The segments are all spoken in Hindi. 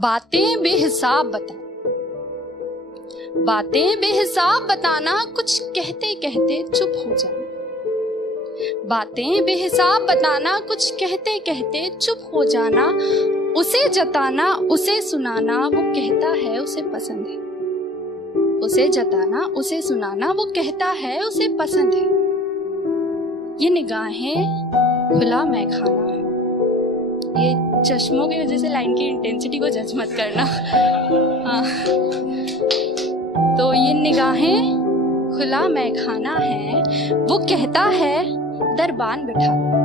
बातें बेहिसाब बताना, कुछ कहते कहते चुप हो जाना। बातें बेहिसाब बताना, कुछ कहते कहते चुप हो जाना। उसे जताना, उसे सुनाना, वो कहता है उसे पसंद है। उसे जताना, उसे सुनाना, वो कहता है उसे पसंद है। ये निगाहें खुला मैखाना है। ये चश्मों की वजह से लाइन की इंटेंसिटी को जज मत करना। हाँ, तो ये निगाहें खुला मैखाना है, वो कहता है दरबान बिठा लो।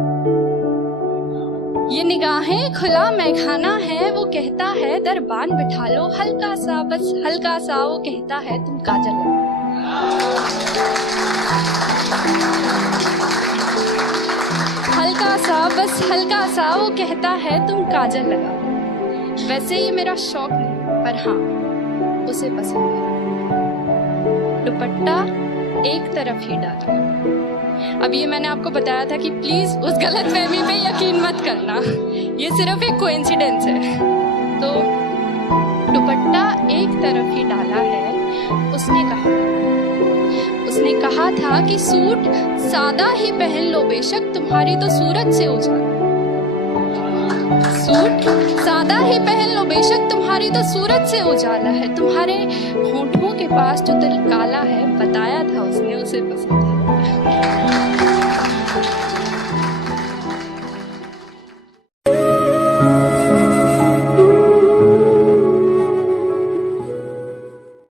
ये निगाहें खुला मैखाना है, वो कहता है दरबान बिठा लो। हल्का सा, बस हल्का सा, वो कहता है तुम काजल लगाओ। हल्का सा, बस हल्का सा, वो कहता है तुम काजल लगाओ। वैसे ये मेरा शौक नहीं, पर हाँ उसे पसंद है। दुपट्टा एक तरफ ही डाला। अब ये मैंने आपको बताया था कि प्लीज उस गलतफहमी पे यकीन मत करना, ये सिर्फ एक कोइंसिडेंस है। तो दुपट्टा एक तरफ ही डाला है। उसने कहा था कि सूट सादा ही पहन लो बेशक, तुम्हारी तो सूरत से उजाला। सूट सादा ही पहन लो बेशक, तुम्हारी तो सूरत से उजाला है। तुम्हारे होठों के पास जो दिल काला है, बताया था उसने उसे पसंद है।